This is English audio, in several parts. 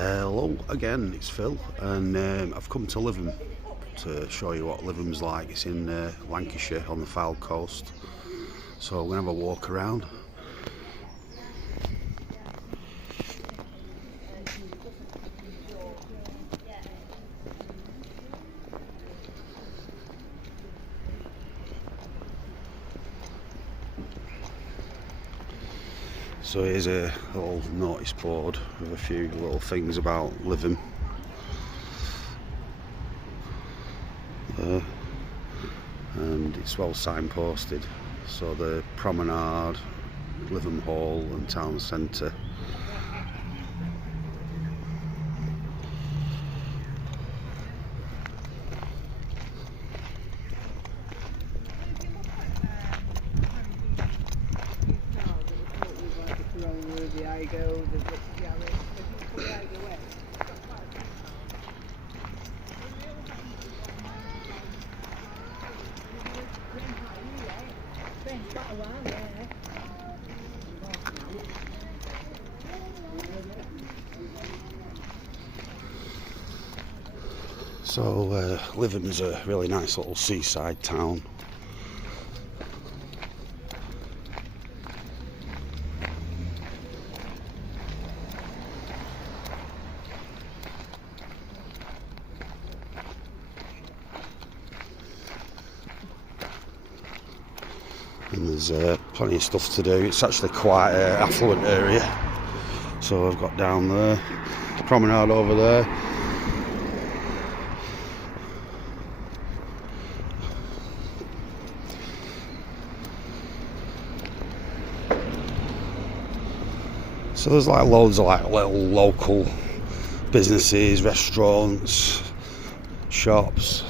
Hello again, it's Phil, and I've come to Lytham to show you what Lytham's like. It's in Lancashire on the Fylde Coast, so we're going to have a walk around. So here's a little notice board with a few little things about Lytham. And it's well signposted. So the promenade, Lytham Hall and town centre. So Lytham is a really nice little seaside town. And there's plenty of stuff to do. It's actually quite an affluent area. So I've got down there, promenade over there. So there's like loads of like little local businesses, restaurants, shops.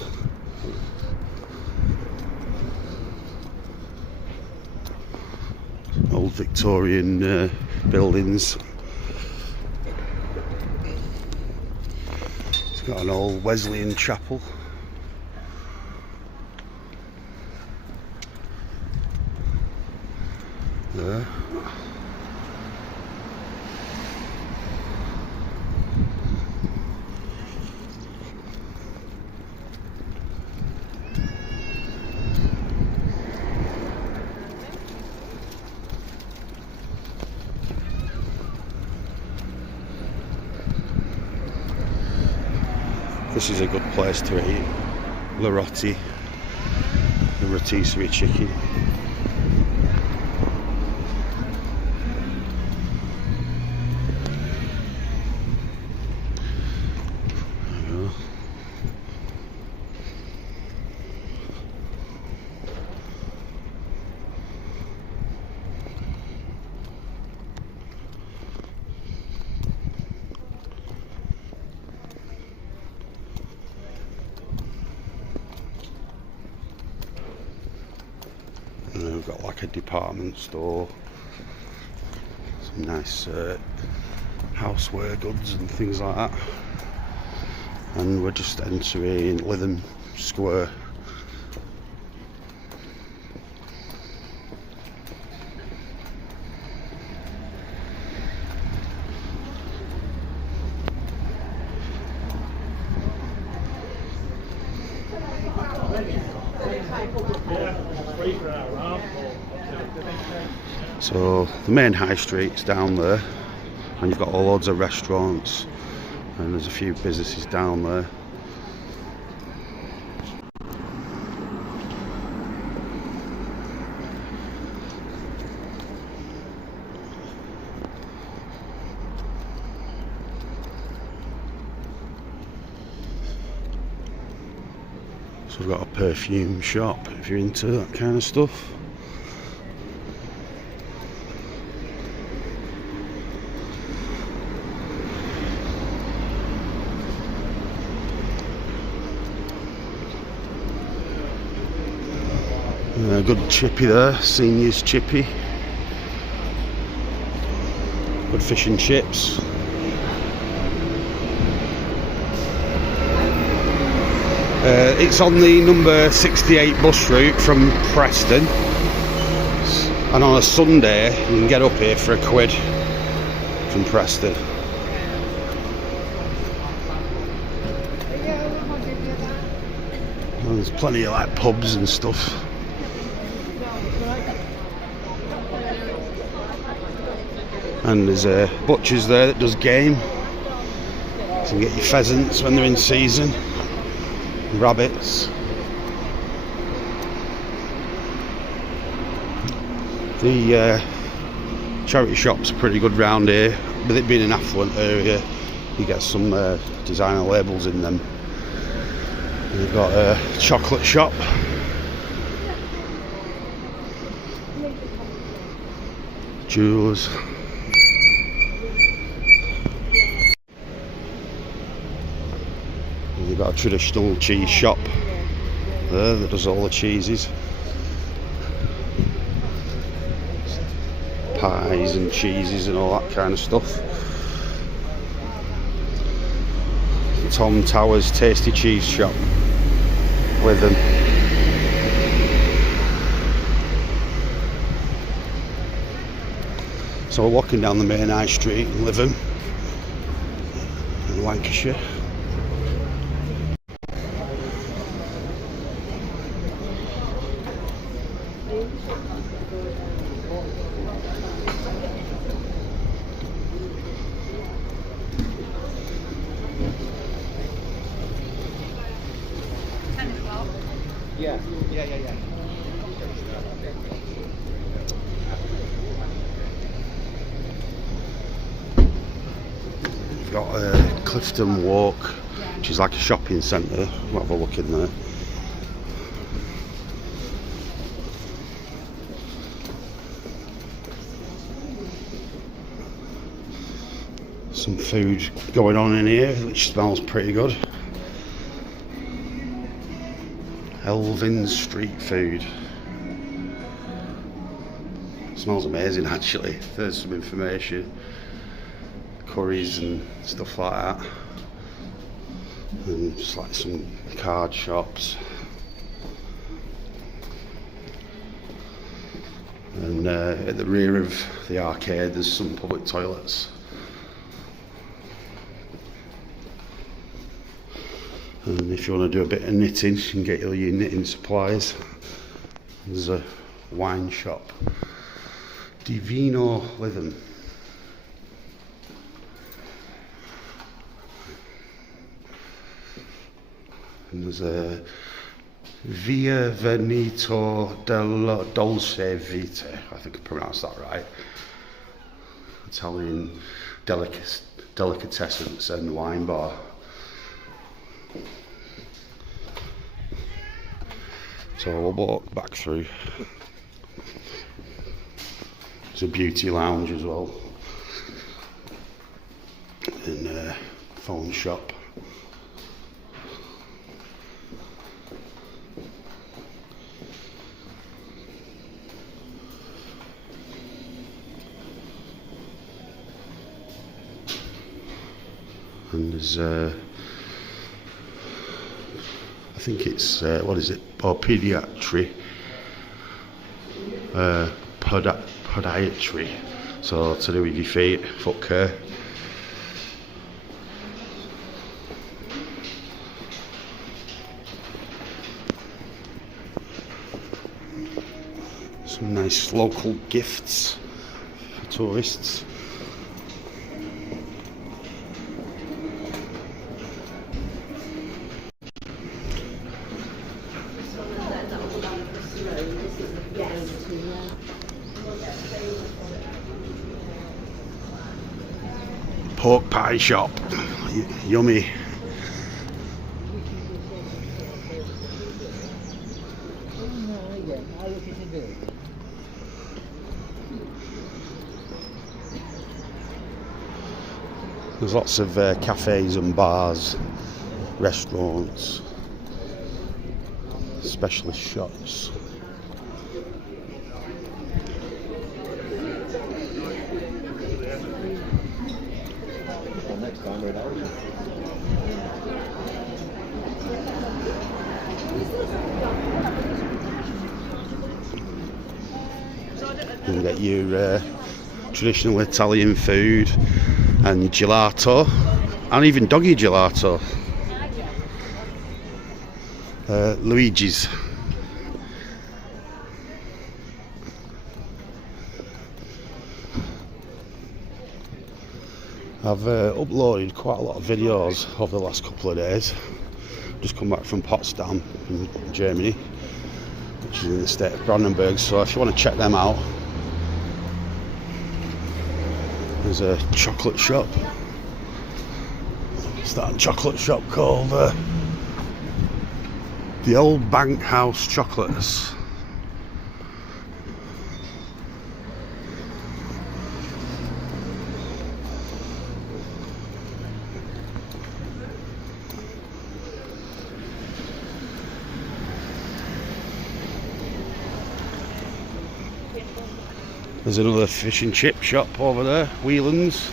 Old Victorian buildings. It's got an old Wesleyan chapel. There. This is a good place to eat. The rotisserie chicken. There you go. And then we've got like a department store, some nice houseware goods and things like that. And we're just entering Lytham Square. So the main high street's down there, and you've got all loads of restaurants, and there's a few businesses down there. So we've got a perfume shop if you're into that kind of stuff. Good chippy there, seniors chippy. Good fish and chips. It's on the number 68 bus route from Preston, and on a Sunday you can get up here for £1 from Preston. And there's plenty of like pubs and stuff. And there's a butcher's there that does game. So you can get your pheasants when they're in season, rabbits. The charity shops are pretty good round here. With it being an affluent area, you get some designer labels in them. And you've got a chocolate shop. Jewellers. You've got a traditional cheese shop there that does all the cheeses. Pies and cheeses and all that kind of stuff. Tom Towers Tasty Cheese Shop, Lytham. So we're walking down the main high street in Lytham, in Lancashire. Yeah. You've got Clifton Walk, which is like a shopping centre. We'll have a look in there. Some food going on in here, which smells pretty good. Elvin's street food. Smells amazing actually. There's some information. Curries and stuff like that. And just like some card shops. And at the rear of the arcade there's some public toilets. And if you want to do a bit of knitting, you can get all your knitting supplies. There's a wine shop, Divino Lytham. And there's a Via Veneto del Dolce Vita, I think I pronounced that right. Italian delicatessens and wine bar. So we'll walk back through. There's a beauty lounge as well. And a phone shop. And there's I think it's what is it? Or pediatry, podiatry. So to do with your feet, foot care. Some nice local gifts for tourists. Pork pie shop, yummy. There's lots of cafes and bars, restaurants, specialist shops. You can get your traditional Italian food and gelato, and even doggy gelato. Luigi's. I've uploaded quite a lot of videos over the last couple of days. Just come back from Potsdam in Germany, which is in the state of Brandenburg, so if you want to check them out, there's a chocolate shop. It's that chocolate shop called the Old Bank House Chocolates. There's another fish and chip shop over there, Whelan's.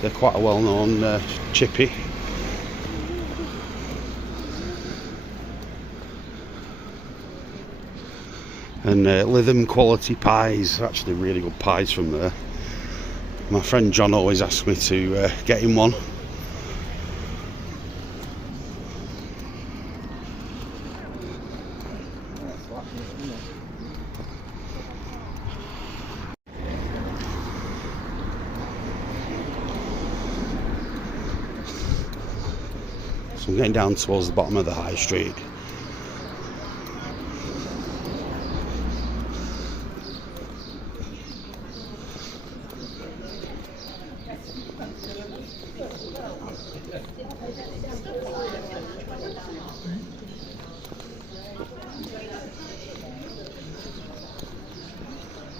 They're quite a well-known chippy. And Lytham quality pies, actually really good pies from there. My friend John always asks me to get him one. So I'm getting down towards the bottom of the high street.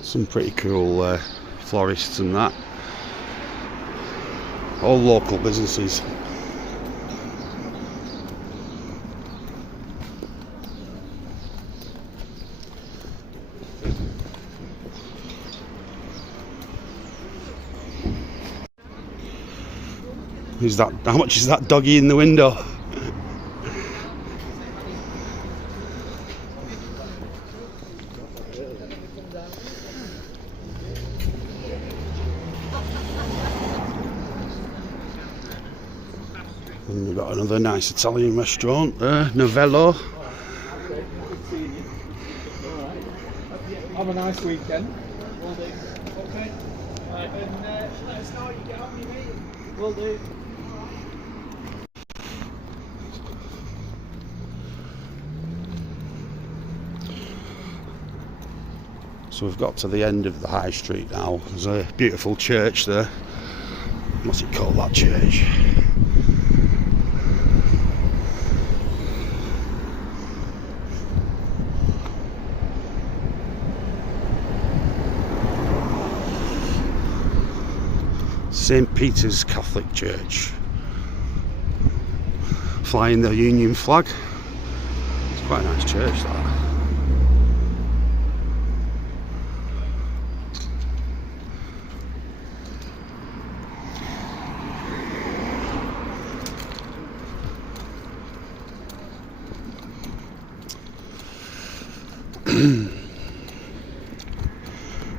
Some pretty cool florists and that. All local businesses. Who's that? How much is that doggy in the window? And we've got another nice Italian restaurant there, Novello. Have a nice weekend. Will do. Okay. Right, and let us know what you get on your meeting. Will do. So we've got to the end of the high street now. There's a beautiful church there. What's it called, that church? St. Peter's Catholic Church. Flying the Union flag. It's quite a nice church, that.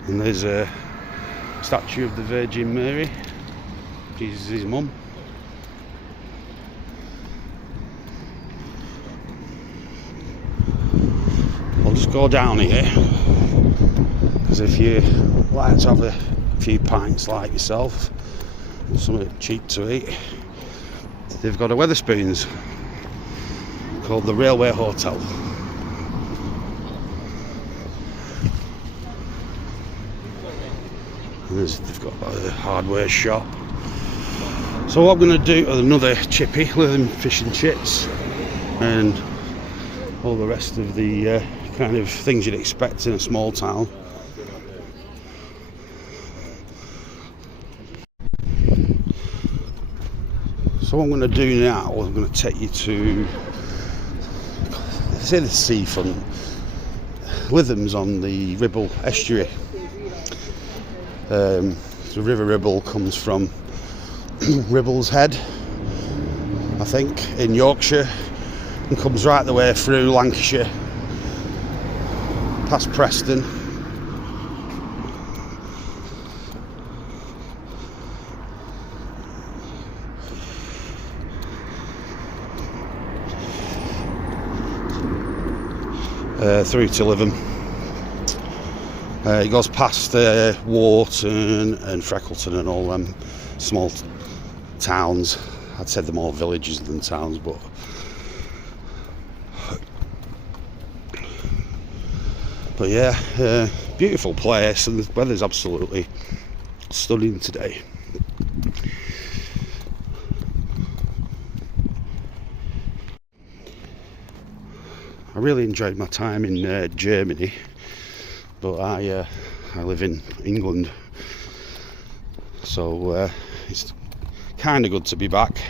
And there's a statue of the Virgin Mary, Jesus' mum. I'll just go down here, because if you like to have a few pints like yourself, something cheap to eat, they've got a Wetherspoons called the Railway Hotel. They've got a hardware shop. So what I'm going to do, another chippy, Lytham fish and chips, and all the rest of the kind of things you'd expect in a small town. So what I'm going to do now, I'm going to take you to, say, the seafront. Lytham's on the Ribble estuary. The River Ribble comes from Ribble's Head, I think, in Yorkshire, and comes right the way through Lancashire, past Preston. through to Lytham. It goes past Wharton and Freckleton and all them small towns. I'd say they're more villages than towns, but yeah, beautiful place, and the weather's absolutely stunning today. I really enjoyed my time in Germany, but I live in England, so it's kind of good to be back.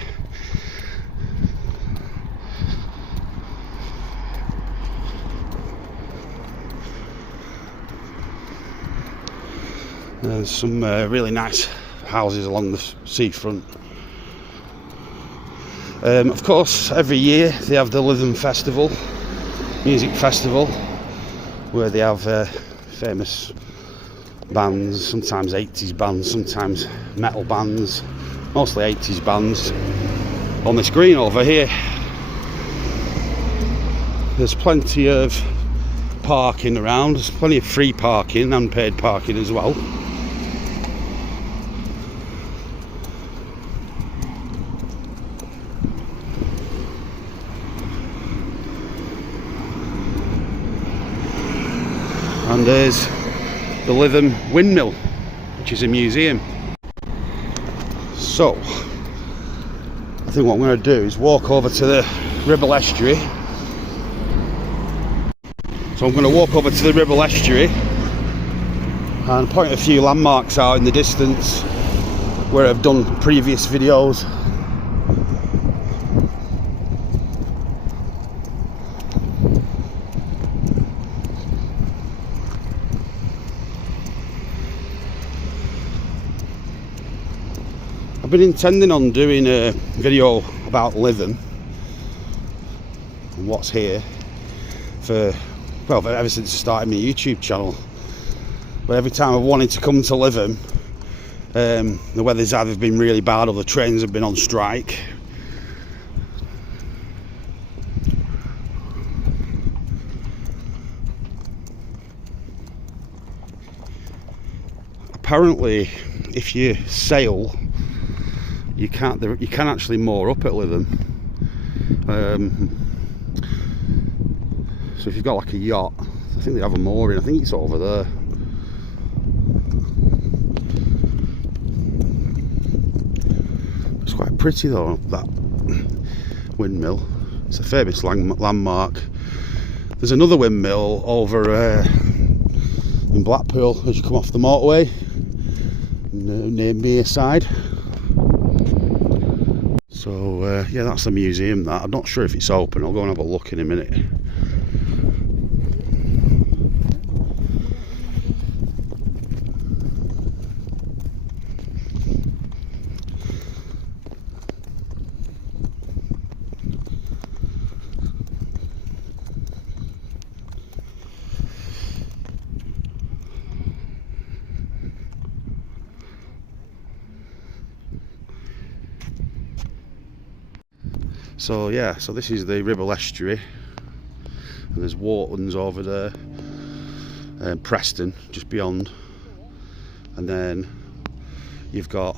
There's some really nice houses along the seafront. Of course, every year they have the Lytham Festival, music festival, where they have famous bands, sometimes 80s bands, sometimes metal bands, mostly 80s bands. On this green over here, there's plenty of parking around. There's plenty of free parking and paid parking as well. And there's the Lytham Windmill, which is a museum. So, I think what I'm going to do is walk over to the Ribble Estuary. So I'm going to walk over to the Ribble Estuary and point a few landmarks out in the distance where I've done previous videos. I've been intending on doing a video about Lytham and what's here for, well, ever since I started my YouTube channel. But every time I've wanted to come to Lytham, the weather's either been really bad or the trains have been on strike. Apparently, if you sail, you can actually moor up at Lytham. So if you've got like a yacht, I think they have a mooring. I think it's over there. It's quite pretty though, that windmill. It's a famous landmark. There's another windmill over in Blackpool as you come off the motorway, near Seaside. So yeah, that's the museum. That I'm not sure if it's open. I'll go and have a look in a minute. So yeah, so this is the Ribble Estuary, and there's Wharton's over there, and Preston just beyond, and then you've got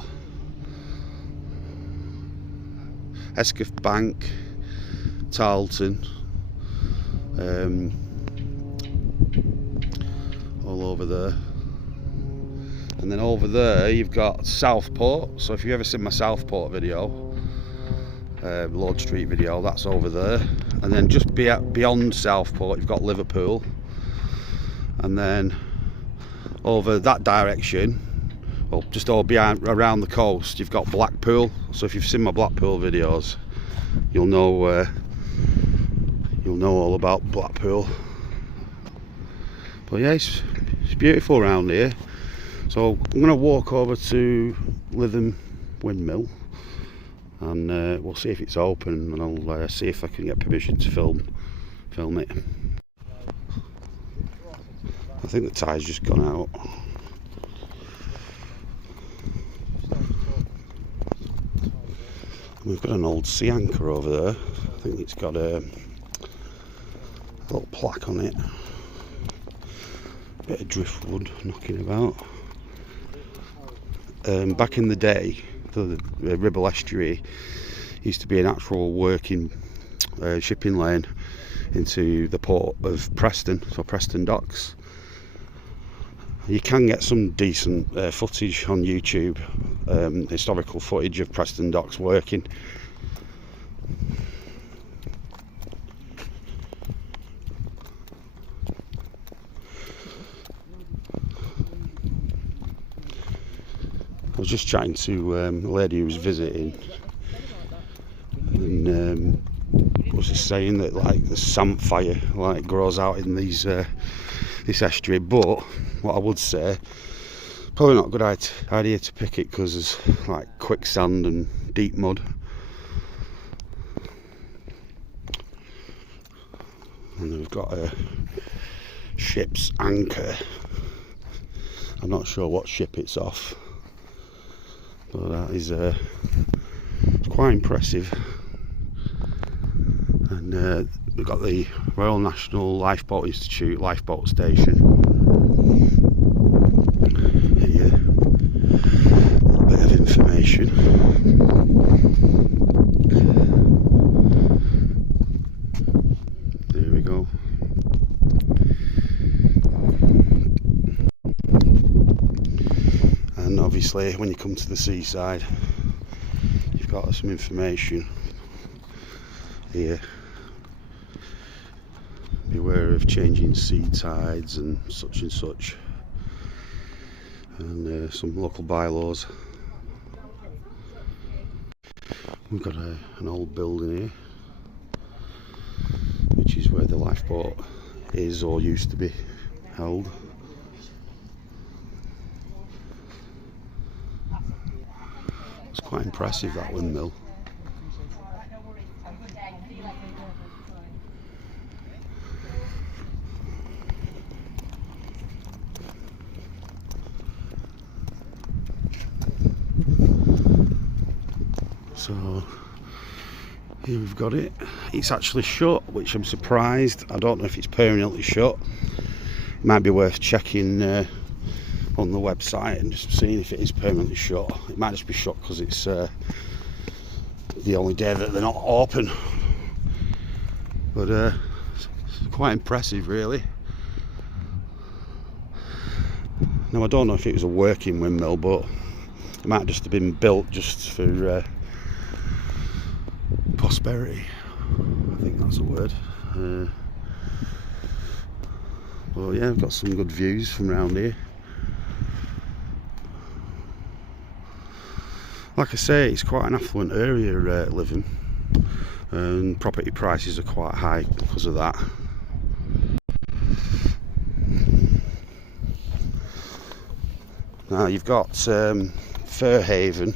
Escaf Bank, Tarleton, all over there, and then over there you've got Southport. So if you've ever seen my Southport video, Lord Street video, that's over there. And then just beyond Southport you've got Liverpool, and then over that direction, well, just all behind around the coast, you've got Blackpool. So if you've seen my Blackpool videos, you'll know all about Blackpool. But yeah, it's beautiful around here. So I'm going to walk over to Lytham Windmill, and we'll see if it's open, and I'll see if I can get permission to film it. I think the tide's just gone out. We've got an old sea anchor over there. I think it's got a little plaque on it. Bit of driftwood knocking about. Back in the day, the Ribble Estuary used to be an actual working shipping lane into the port of Preston, so Preston Docks. You can get some decent footage on YouTube, historical footage of Preston Docks working. I was just chatting to a lady who was visiting, and was just saying that like the samphire like grows out in these this estuary, but what I would say, probably not a good idea to pick it because there's like quicksand and deep mud. And we've got a ship's anchor. I'm not sure what ship it's off, but that is quite impressive. And we've got the Royal National Lifeboat Institute lifeboat station here. A little bit of information. There we go. And obviously when you come to the seaside, you've got some information here. Beware of changing sea tides and such, and some local bylaws. We've got an old building here, which is where the lifeboat is or used to be held. It's quite impressive, that windmill. So here we've got it. It's actually shut, which I'm surprised. I don't know if it's permanently shut. It might be worth checking on the website and just seeing if it is permanently shut. It might just be shut because it's the only day that they're not open. But it's quite impressive, really. Now I don't know if it was a working windmill, but it might just have been built just for prosperity. I think that's a word. Well, yeah, I've got some good views from around here. Like I say, it's quite an affluent area, Lytham, and property prices are quite high because of that. Now you've got Fairhaven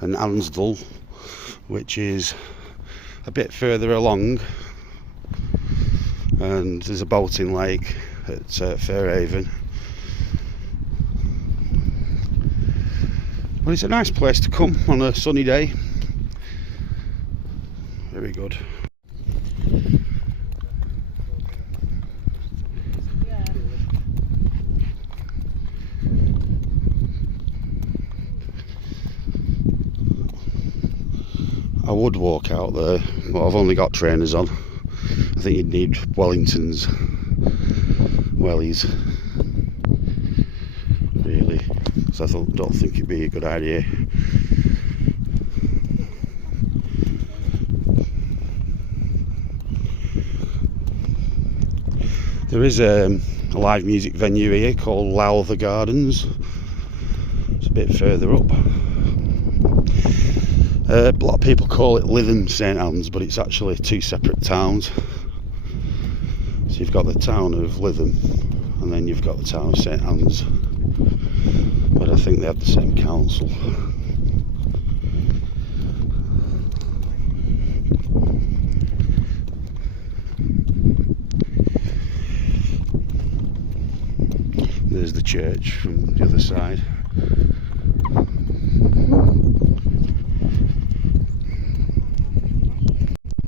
and Ansdell, which is a bit further along, and there's a boating lake at Fairhaven. Well, it's a nice place to come on a sunny day. Very good. I would walk out there, but I've only got trainers on. I think you'd need Wellingtons, wellies, really. So I don't think it'd be a good idea. There is a live music venue here called Lowther Gardens. It's a bit further up. A lot of people call it Lytham St Anne's, but it's actually two separate towns. So you've got the town of Lytham, and then you've got the town of St Anne's. But I think they have the same council. There's the church from the other side.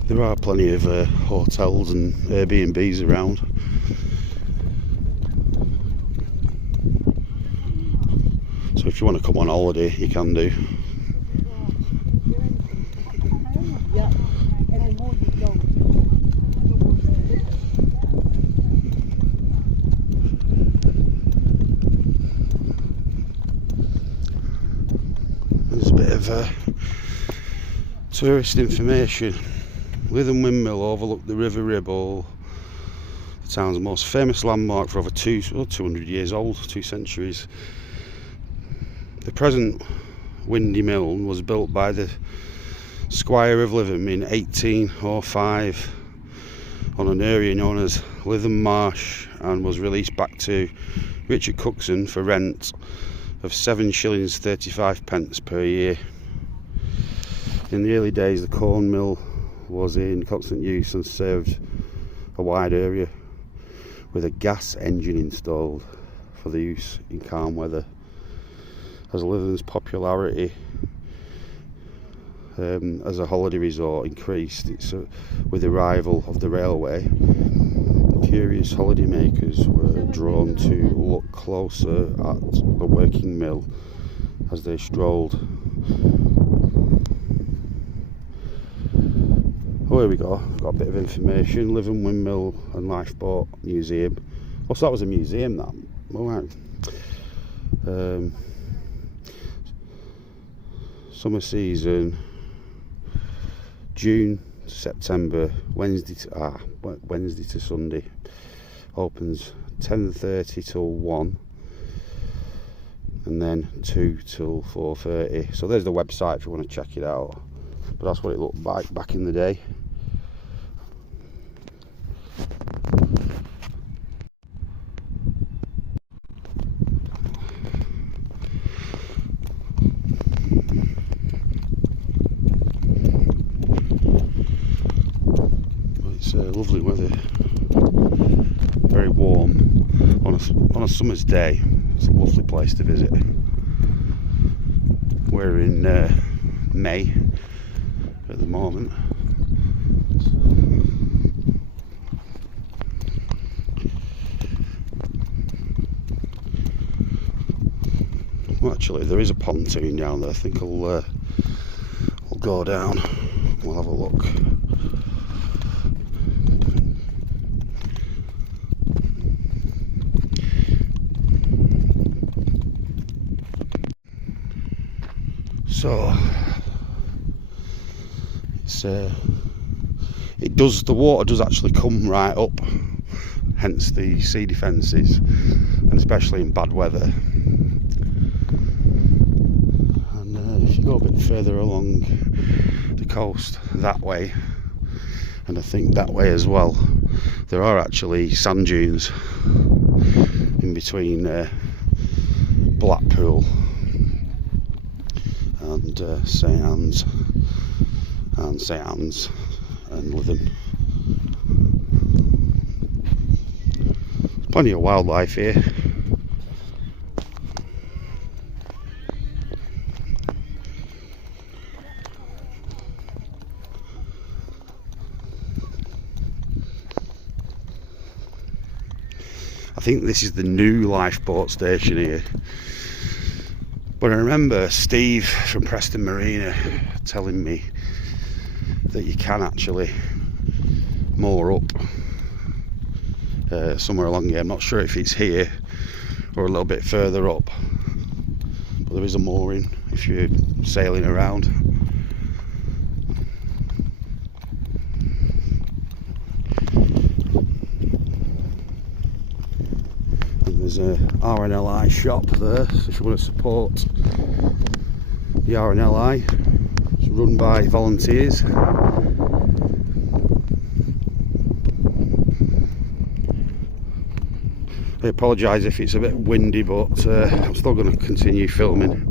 There are plenty of hotels and Airbnbs around. So if you want to come on holiday, you can do. There's a bit of tourist information. Lytham Windmill overlooked the River Ribble, the town's most famous landmark for over 200 years old, 2 centuries. The present windy mill was built by the Squire of Lytham in 1805 on an area known as Lytham Marsh, and was released back to Richard Cookson for rent of 7 shillings 35 pence per year. In the early days, the corn mill was in constant use and served a wide area, with a gas engine installed for the use in calm weather. As Lytham's popularity as a holiday resort increased, with the arrival of the railway, curious holidaymakers were drawn to look closer at the working mill as they strolled. Oh, here we go. Got a bit of information. Lytham Windmill and Lifeboat Museum. Oh, so that was a museum, that. All right. Summer season, June to September, Wednesday to Sunday. Opens 10:30 till 1, and then 2 till 4:30. So there's the website if you want to check it out. But that's what it looked like back in the day. It's lovely weather, very warm on a summer's day. It's a lovely place to visit. We're in May at the moment. Well, actually, there is a pontoon down there. I think I'll go down. We'll have a look. So the water does actually come right up, hence the sea defences, and especially in bad weather. And if you go a bit further along the coast that way, and I think that way as well, there are actually sand dunes in between Blackpool and St Anne's and Lytham. There's plenty of wildlife here. I think this is the new lifeboat station here. But I remember Steve from Preston Marina telling me that you can actually moor up somewhere along here. I'm not sure if it's here or a little bit further up, but there is a mooring if you're sailing around. And there's a RNLI shop there, so if you want to support the RNLI, it's run by volunteers. I apologise if it's a bit windy, but I'm still going to continue filming.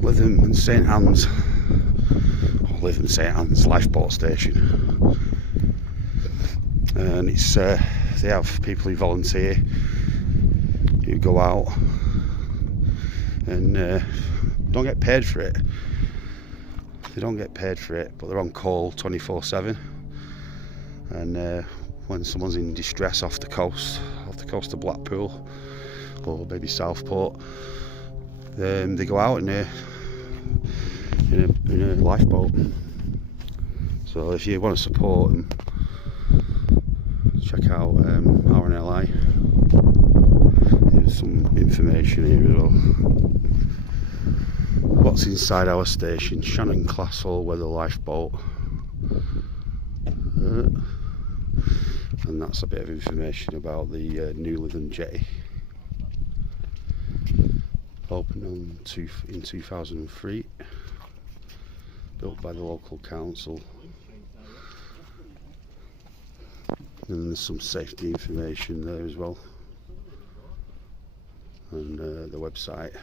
Lytham and St Anne's, Lytham St Anne's lifeboat station, and it's they have people who volunteer who go out and don't get paid for it. They don't get paid for it, but they're on call 24/7. And when someone's in distress off the coast of Blackpool or maybe Southport, they go out in a lifeboat. So if you want to support them, check out RNLI. There's some information here as well. What's inside our station? Shannon class all-weather lifeboat. And that's a bit of information about the new Lytham jetty. Opened in 2003. Built by the local council. And there's some safety information there as well. And the website.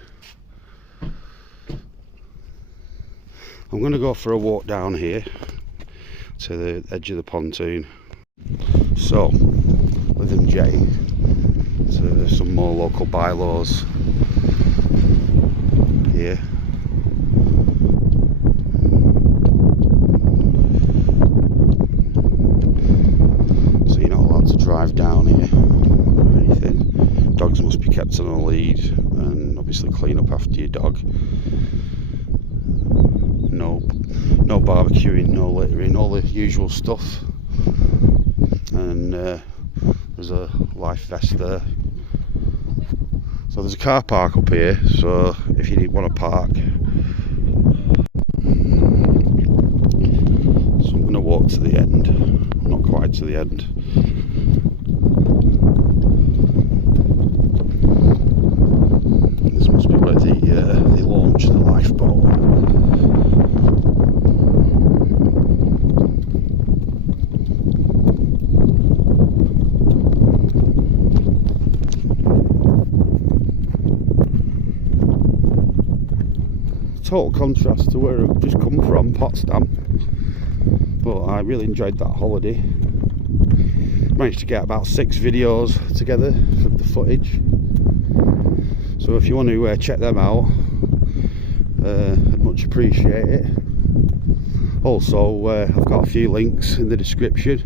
I'm going to go for a walk down here to the edge of the pontoon. So, Lytham jetty, so some more local bylaws here. So you're not allowed to drive down here or anything. Dogs must be kept on a lead, and obviously clean up after your dog. No barbecuing, no littering, all the usual stuff. And there's a life vest there. So there's a car park up here, so if you want to park. So I'm going to walk to the end, not quite to the end. This must be where they launch the lifeboat. Total contrast to where I've just come from, Potsdam, but I really enjoyed that holiday. Managed to get about 6 videos together for the footage, so if you want to check them out, I'd much appreciate it. Also, I've got a few links in the description.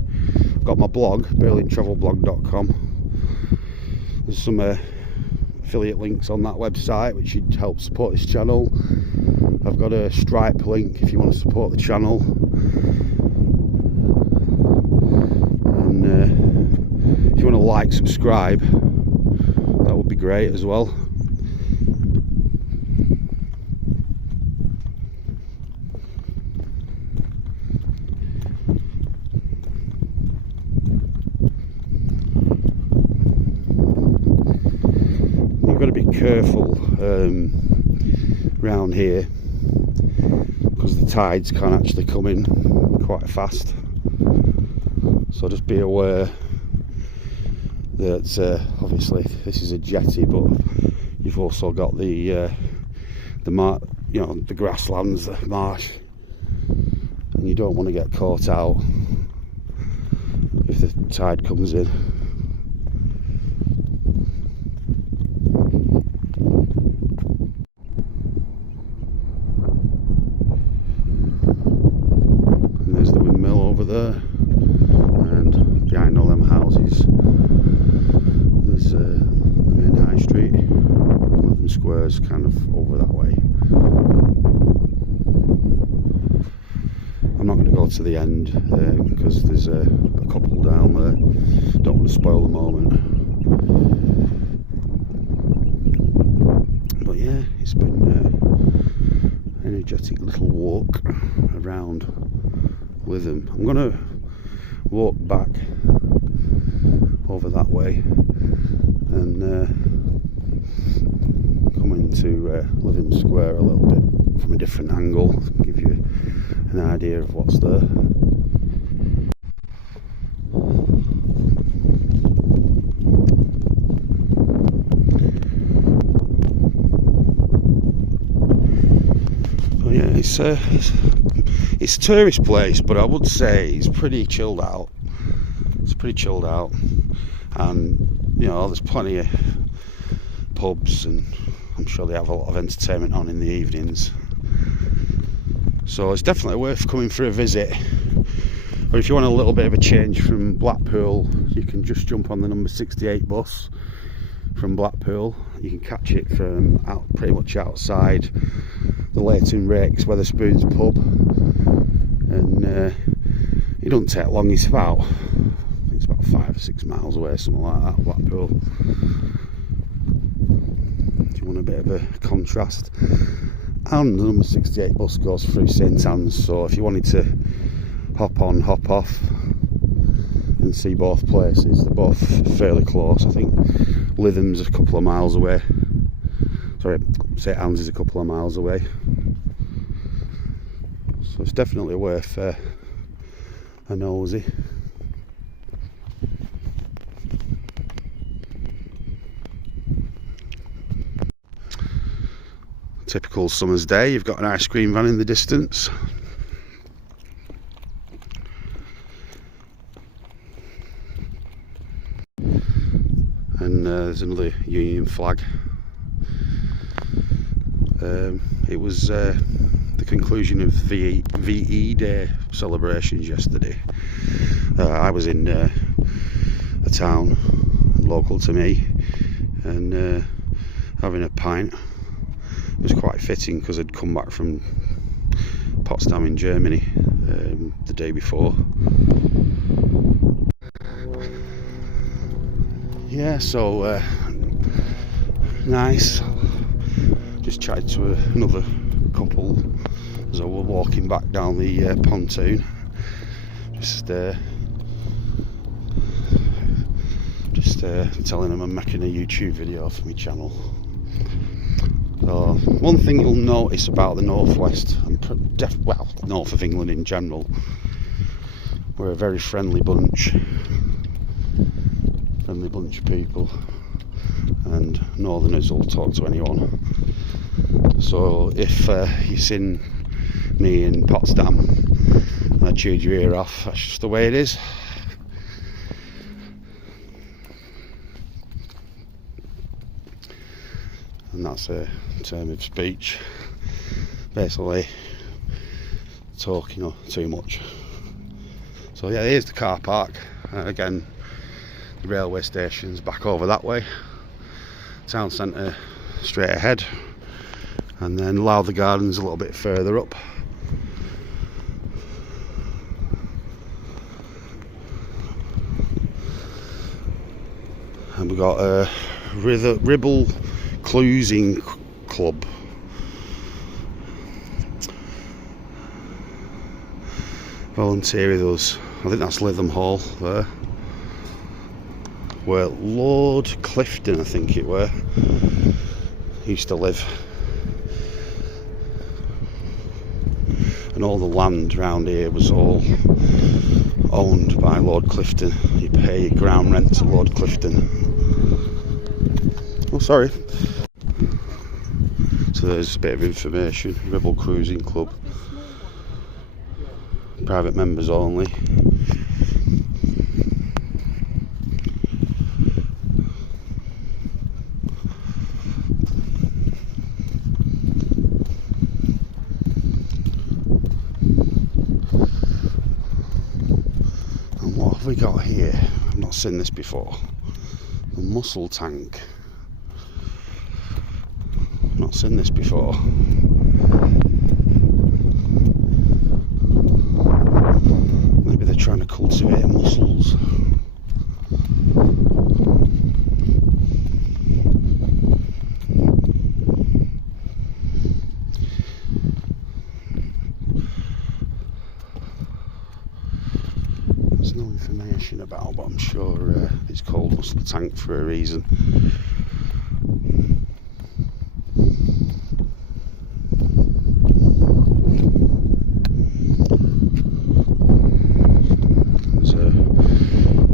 I've got my blog, berlintravelblog.com. There's some affiliate links on that website which should help support this channel. I've got a Stripe link if you want to support the channel, and if you want to like, subscribe, that would be great as well. You've got to be careful around here, because the tides can actually come in quite fast, so just be aware that obviously this is a jetty, but you've also got the grasslands, the marsh, and you don't want to get caught out if the tide comes in. There, and behind all them houses there's the main high street. Lytham Square's kind of over that way. I'm not going to go to the end because there's a couple down there. Don't want to spoil the moment, but yeah, it's been an energetic little walk around Lytham. I'm going to walk back over that way and come into Lytham Square a little bit from a different angle, give you an idea of what's there. But yeah, it's a tourist place, but I would say it's pretty chilled out. It's pretty chilled out, and you know, there's plenty of pubs and I'm sure they have a lot of entertainment on in the evenings. So it's definitely worth coming for a visit. Or if you want a little bit of a change from Blackpool, you can just jump on the number 68 bus from Blackpool. You can catch it from pretty much outside the Lytham Rakes Wetherspoons pub, and it doesn't take long. It's about 5 or 6 miles away, something like that, Blackpool. If you want a bit of a contrast. And the number 68 bus goes through St Anne's, so if you wanted to hop on, hop off and see both places, they're both fairly close. I think Lytham's a couple of miles away. Sorry, St Anne's is a couple of miles away. So it's definitely worth a nosy. Typical summer's day, you've got an ice cream van in the distance. And there's another Union flag. It was the conclusion of VE Day celebrations yesterday. I was in a town local to me, and having a pint. It was quite fitting because I'd come back from Potsdam in Germany the day before. Yeah, so nice. Just chatted to another couple as I were walking back down the pontoon. Just telling them I'm making a YouTube video for my channel. So one thing you'll notice about the northwest, and well, north of England in general, we're a very friendly bunch of people, and northerners will talk to anyone. So if you've seen me in Potsdam and I chewed your ear off, that's just the way it is. And that's a term of speech, basically talking too much. So yeah, here's the car park. Again, the railway station's back over that way, town centre straight ahead, and then Lowther Gardens a little bit further up. And we've got a Ribble Cruising Club. Volunteer with us. I think that's Lytham Hall there, where Lord Clifton, I think it were, used to live. And all the land around here was all owned by Lord Clifton. You pay your ground rent to Lord Clifton. Oh, sorry. So there's a bit of information. Ribble Cruising Club. Private members only. And what have we got here? I've not seen this before. The mussel tank. Not seen this before. Maybe they're trying to cultivate mussels. There's no information about, but I'm sure it's called mussel tank for a reason.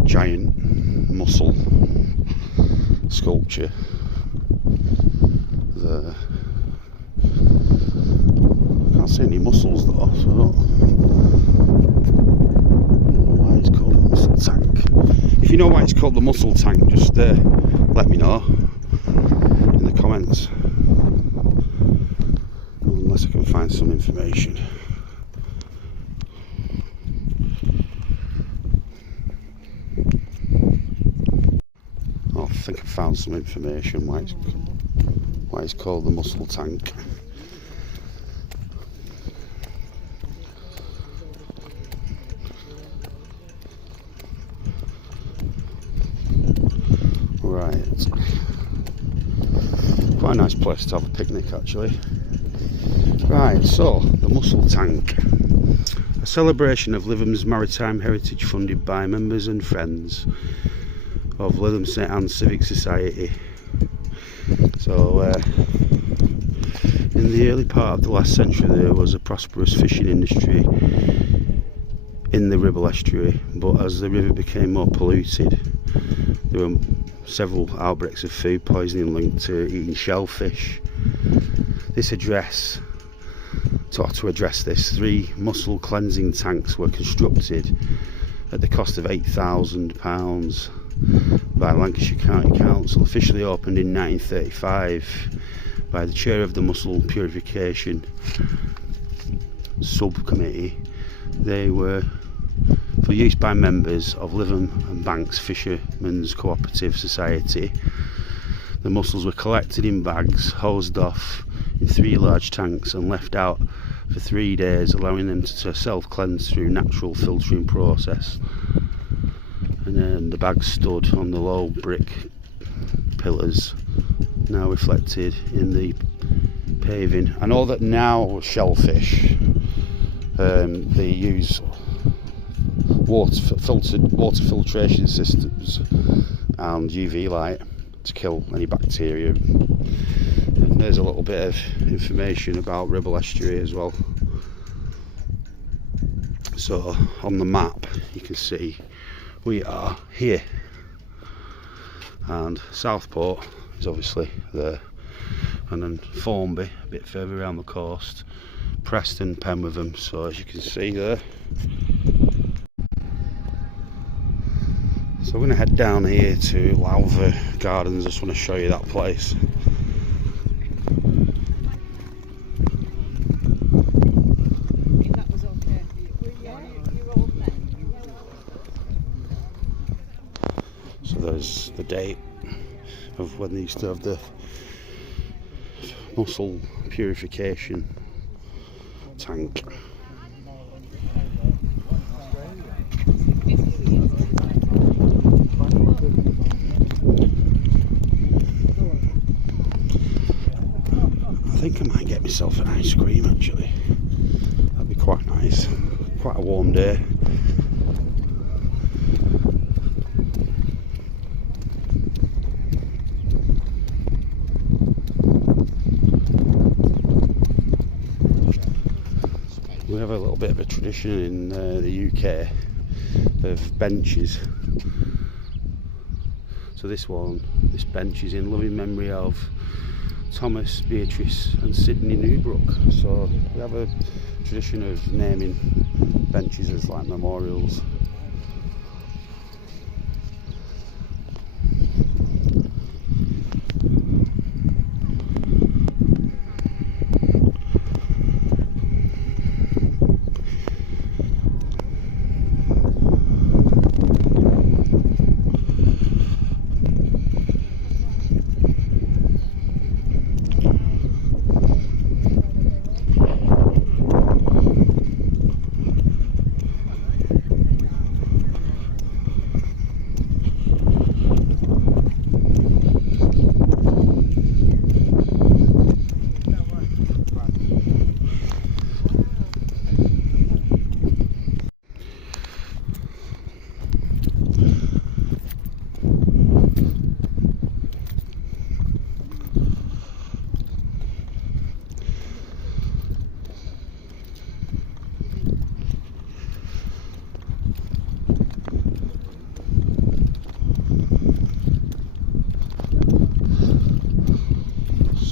Giant mussel sculpture there. I can't see any mussels though, so I don't know why it's called the mussel tank. If you know why it's called the mussel tank, just let me know in the comments. find some information. Oh, I think I found some information why it's called the mussel tank. Right, quite a nice place to have a picnic actually. Right, so the mussel tank, a celebration of Lytham's maritime heritage funded by members and friends of Lytham St Anne's Civic Society. So in the early part of the last century there was a prosperous fishing industry in the river estuary, but as the river became more polluted there were several outbreaks of food poisoning linked to eating shellfish. To address this, 3 mussel cleansing tanks were constructed at the cost of £8,000 by Lancashire County Council, officially opened in 1935 by the chair of the Mussel Purification Subcommittee. They were for use by members of Lytham and Banks Fishermen's Cooperative Society. The mussels were collected in bags, hosed off in 3 large tanks and left out for 3 days, allowing them to self-cleanse through natural filtering process. And then the bags stood on the low brick pillars, now reflected in the paving. I know that now shellfish, they use water filtration systems and UV light to kill any bacteria. And there's a little bit of information about Ribble Estuary as well. So on the map you can see we are here, and Southport is obviously there, and then Formby a bit further around the coast, Preston, Penwitham. So as you can see there, so we're going to head down here to Lytham Gardens. I just want to show you that place. So there's the date of when they used to have the mussel purification tank. I think I might get myself an ice cream actually. That'd be quite nice. Quite a warm day. We have a little bit of a tradition in the UK of benches. So this bench is in loving memory of Thomas, Beatrice and Sydney Newbrook. So we have a tradition of naming benches as like memorials.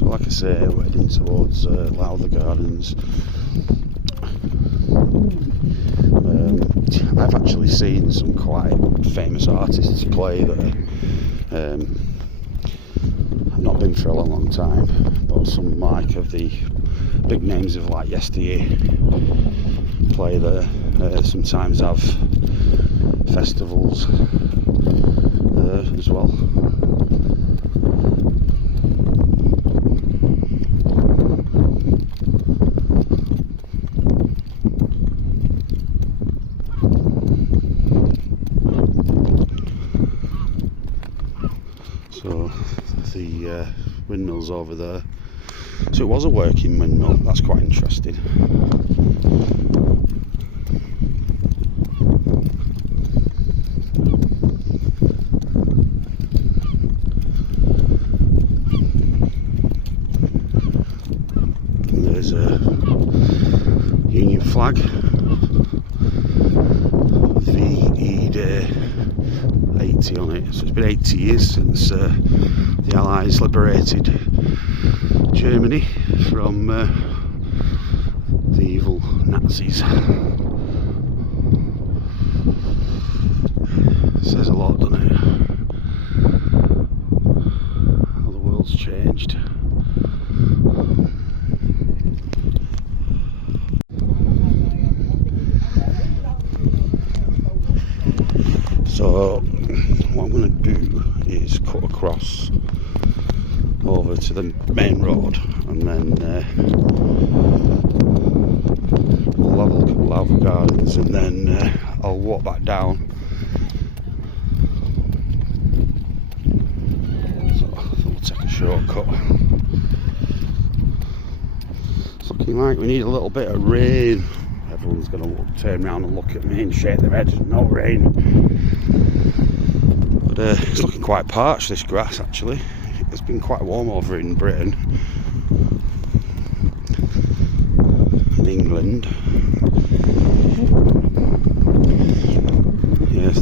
Like I say, we're heading towards Lytham Gardens. I've actually seen some quite famous artists play there. I've not been for a long time, but some like of the big names of like yesteryear play there. Sometimes have festivals there as well. So the windmill's over there. So it was a working windmill. That's quite interesting. There's a Union flag. VE Day 80 on it. So it's been 80 years since the Allies liberated Germany from the evil Nazis. Says a lot, doesn't it? How the world's changed. So what I'm going to do is cut across over to the main road, and then we'll have a look at Lava Gardens, and then I'll walk back down. So we'll take a shortcut. It's looking like we need a little bit of rain. Everyone's going to turn around and look at me and shake their heads. No rain. But it's looking quite parched, this grass, actually. It's been quite warm over in Britain, in England. Yes,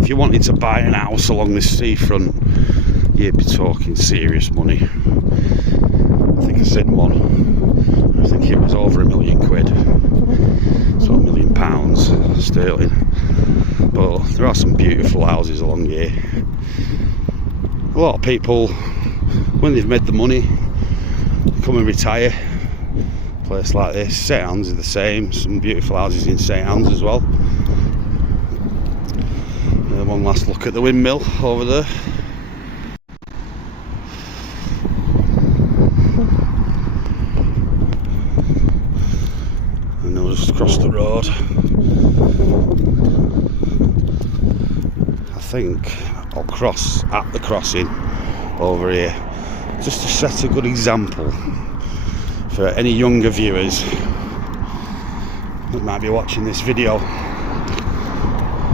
if you wanted to buy an house along this seafront, you'd be talking serious money. I think I've seen one. I think it was over £1 million. So £1 million sterling. But there are some beautiful houses along here. A lot of people, when they've made the money, come and retire. A place like this. St Anne's is the same. Some beautiful houses in St Anne's as well. One last look at the windmill over there. And then we'll just cross the road. I think I'll cross at the crossing over here, just to set a good example for any younger viewers that might be watching this video,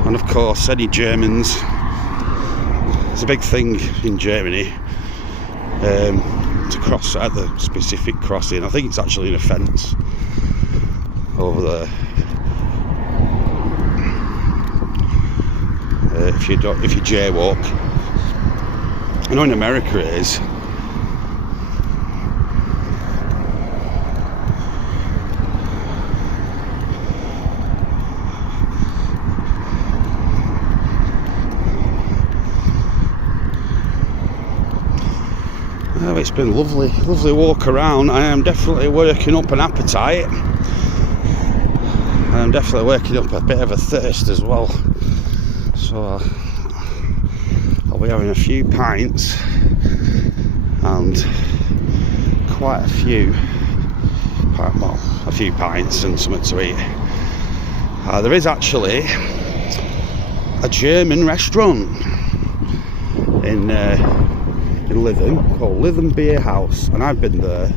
and of course any Germans. It's a big thing in Germany to cross at the specific crossing. I think it's actually an offence over there. If you jaywalk. I know in America it is. Oh, it's been lovely walk around. I am definitely working up an appetite. I am definitely working up a bit of a thirst as well. So I'll be having a few pints and quite a few pints and something to eat. There is actually a German restaurant in Lytham called Lytham Beer House, and I've been there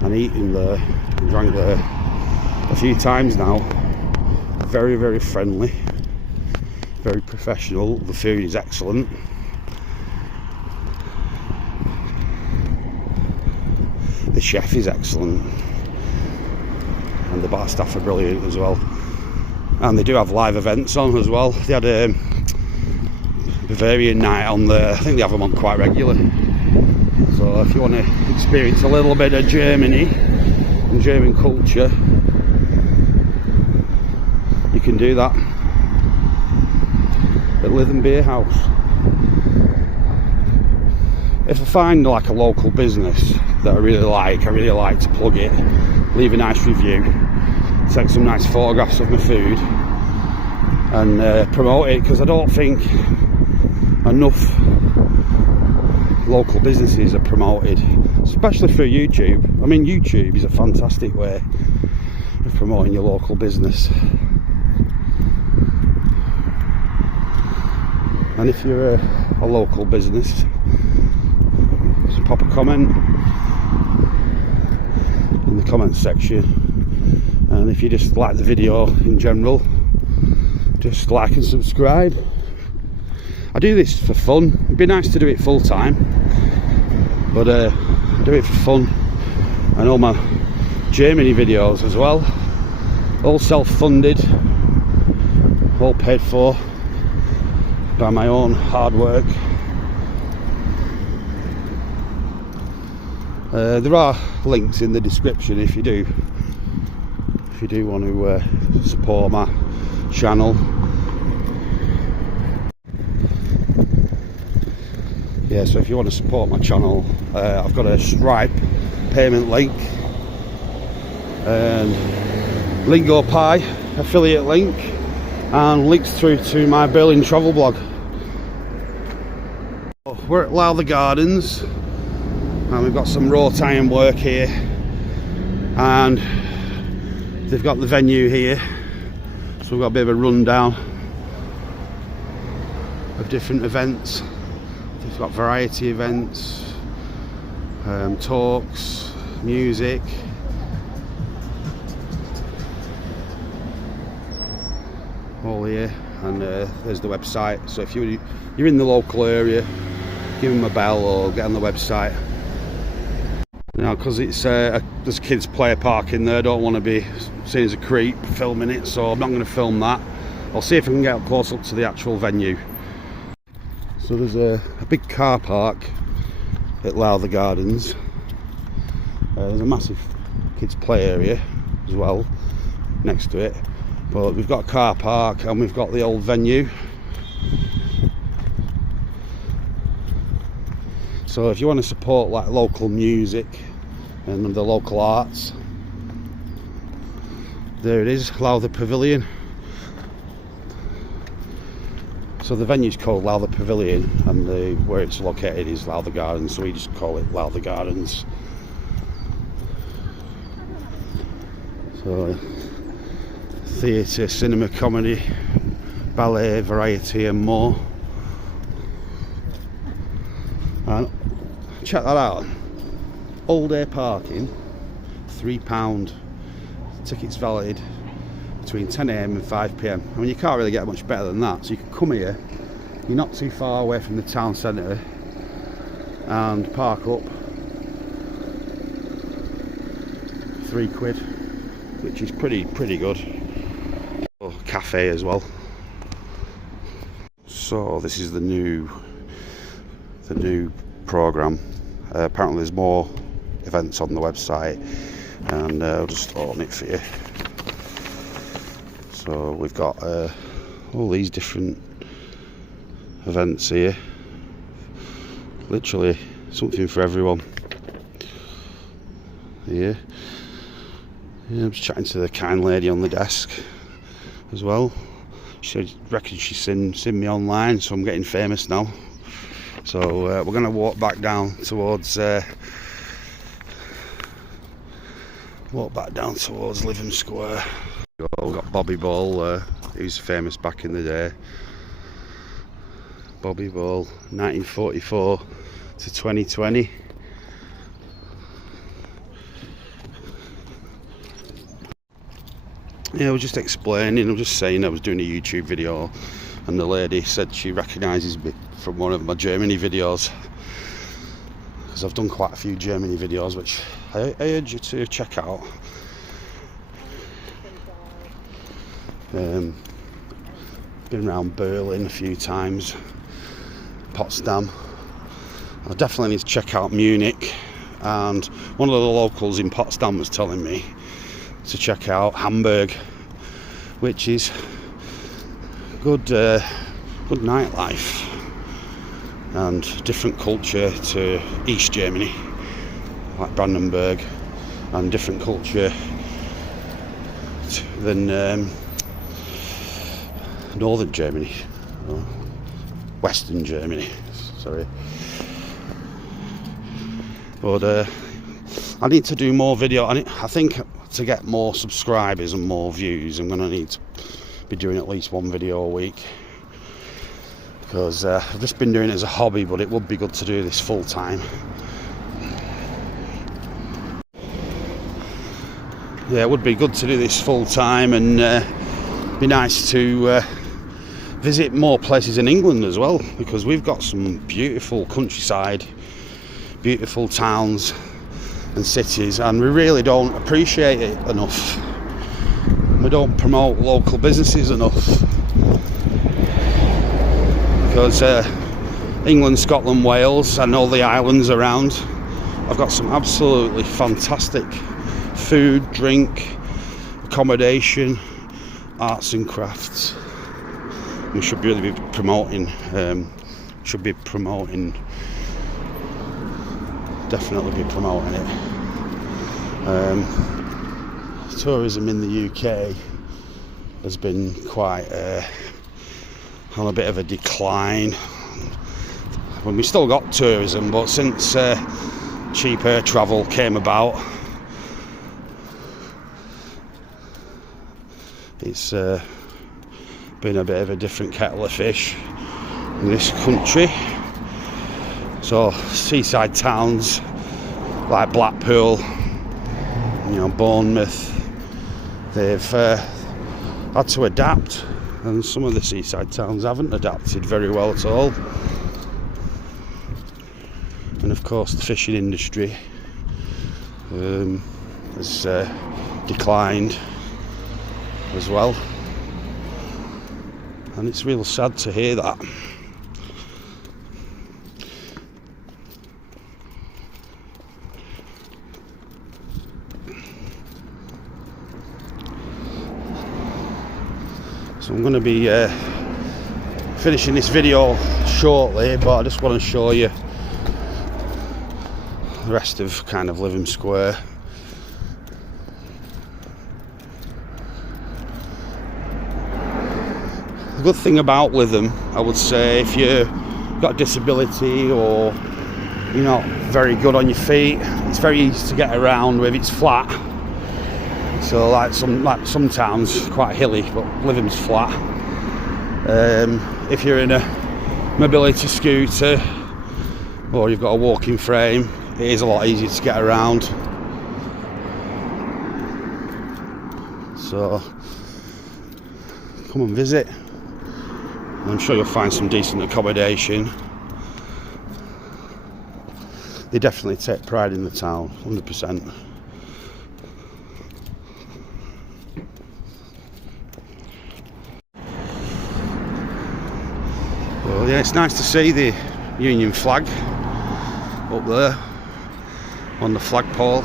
and eaten there and drank there a few times now. Very, very friendly, very professional. The food is excellent. The chef is excellent, and the bar staff are brilliant as well. And they do have live events on as well. They had a Bavarian night on there. I think they have them on quite regularly. So if you want to experience a little bit of Germany and German culture, you can do that at Lytham Beer House. if I find like a local business that I really like to plug it, leave a nice review, take some nice photographs of my food, and promote it, because I don't think enough local businesses are promoted, especially through YouTube. I mean, YouTube is a fantastic way of promoting your local business. And if you're a local business, just pop a comment in the comment section, and if you just like the video in general, just like and subscribe. I do this for fun. It'd be nice to do it full time, but I do it for fun. And all my Germany videos as well, all self-funded, all paid for by my own hard work. There are links in the description if you do want to support my channel. Yeah, so if you want to support my channel, I've got a Stripe payment link and Lingopie affiliate link, and links through to my Berlin travel blog. We're at Lowther Gardens, and we've got some wrought iron work here, and they've got the venue here, so we've got a bit of a rundown of different events. They've got variety events, talks, music. All here, and there's the website. So if you're in the local area, give them a bell or get on the website. Now, because it's there's kids play park in there, I don't want to be seen as a creep filming it, so I'm not going to film that. I'll see if I can get up close up to the actual venue. So there's a big car park at Lowther Gardens. There's a massive kids play area as well next to it, but we've got a car park and we've got the old venue. So if you want to support like local music and the local arts, there it is, Lowther Pavilion. So the venue's called Lowther Pavilion, and where it's located is Lowther Gardens, so we just call it Lowther Gardens. So theatre, cinema, comedy, ballet, variety and more. And check that out, all day parking, £3. Tickets valid between 10 AM and 5 PM. I mean, you can't really get much better than that. So you can come here, you're not too far away from the town centre, and park up. £3, which is pretty good. Oh, cafe as well. So this is the new programme. Apparently there's more events on the website, and I'll just open it for you. So we've got all these different events here, literally something for everyone here. Yeah, I'm just chatting to the kind lady on the desk as well. She reckons she's seen me online, so I'm getting famous now. So we're going to walk back down towards Lytham Square. We've got Bobby Ball, who's famous back in the day. Bobby Ball, 1944 to 2020. Yeah, I was just explaining, I was just saying I was doing a YouTube video, and the lady said she recognises me from one of my Germany videos, because I've done quite a few Germany videos, which I urge you to check out. Been around Berlin a few times, Potsdam. I definitely need to check out Munich, and one of the locals in Potsdam was telling me to check out Hamburg, which is good nightlife. and different culture to East Germany, like Brandenburg, and different culture than Northern Germany, or Western Germany, sorry. But I need to do more video. I think to get more subscribers and more views, I'm going to need to be doing at least one video a week, because I've just been doing it as a hobby, but it would be good to do this full time. Yeah, it would be good to do this full time, and be nice to visit more places in England as well, because we've got some beautiful countryside, beautiful towns and cities, and we really don't appreciate it enough. We don't promote local businesses enough, because England, Scotland, Wales and all the islands around have got some absolutely fantastic food, drink, accommodation, arts and crafts. We should really be promoting, definitely be promoting it. Tourism in the UK has been quite on a bit of a decline. Well, we still got tourism, but since cheap air travel came about, it's been a bit of a different kettle of fish in this country. So seaside towns like Blackpool, Bournemouth, they've had to adapt, and some of the seaside towns haven't adapted very well at all. And of course the fishing industry has declined as well, and it's real sad to hear that. So I'm going to be finishing this video shortly, but I just want to show you the rest of kind of Lytham Square. The good thing about Lytham, I would say, if you've got a disability or you're not very good on your feet, it's very easy to get around with. It's flat. So like some towns, quite hilly, but Lytham's flat. If you're in a mobility scooter or you've got a walking frame, it is a lot easier to get around. So come and visit. I'm sure you'll find some decent accommodation. They definitely take pride in the town, 100%. Well, yeah, it's nice to see the Union flag up there on the flagpole.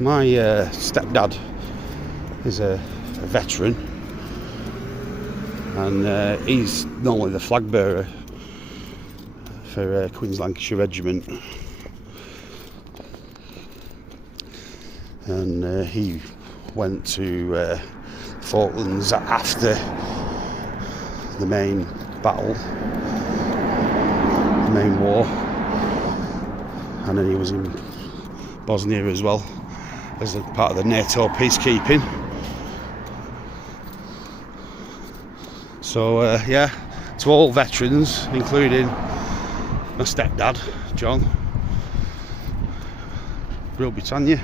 My stepdad is a veteran, and he's not only the flag bearer for Queen's Lancashire Regiment, and he went to Falklands after the main battle, the main war, and then he was in Bosnia as well as a part of the NATO peacekeeping. So yeah, to all veterans, including my stepdad John, Real Britannia.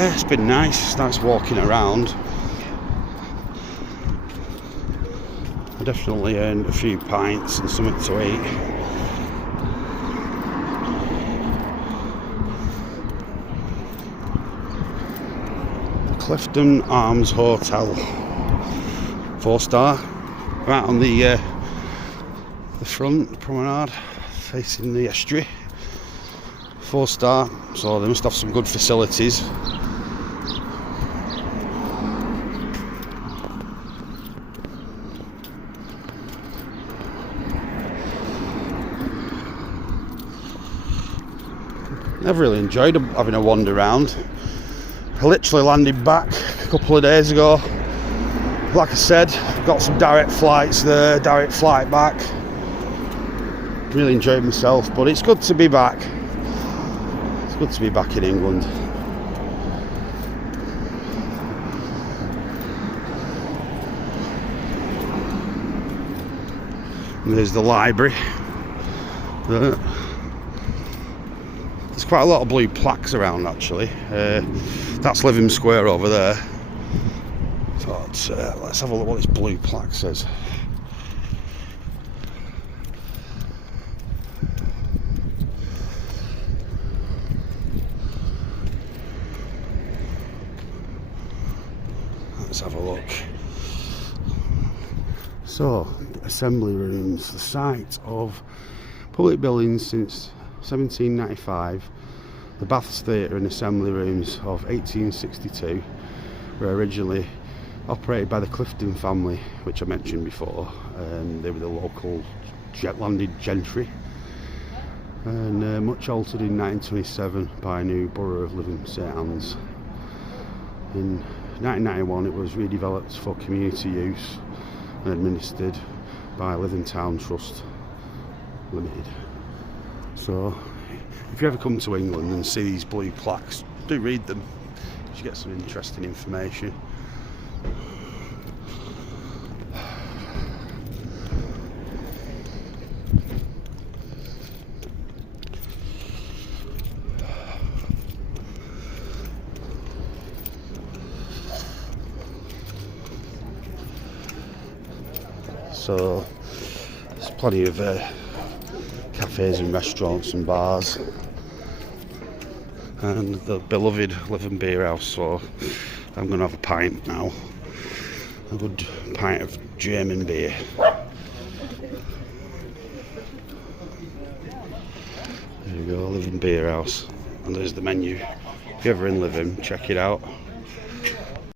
yeah, it's been nice. It's nice walking around. I definitely earned a few pints and something to eat. Clifton Arms Hotel, 4-star, right on the front promenade, facing the estuary. 4-star, so they must have some good facilities. Never really enjoyed having a wander around. I literally landed back a couple of days ago. Like I said, I've got some direct flights there, direct flight back. Really enjoyed myself, but it's good to be back. It's good to be back in England. And there's the library. There's quite a lot of blue plaques around actually. That's Lytham Square over there. But let's have a look what this blue plaque says. Let's have a look. So, assembly rooms, the site of public buildings since 1795. The Baths Theatre and assembly rooms of 1862 were originally operated by the Clifton family, which I mentioned before. They were the local landed gentry, and much altered in 1927 by a new borough of Lytham St Anne's. In 1991 it was redeveloped for community use and administered by Lytham Town Trust Limited. So if you ever come to England and see these blue plaques, do read them. You get some interesting information. So there's plenty of cafes and restaurants and bars, and the beloved Lytham Beer House. So I'm going to have a pint now, a good pint of German beer. There you go, Lytham Beer House, and there's the menu. If you're ever in Lytham, check it out.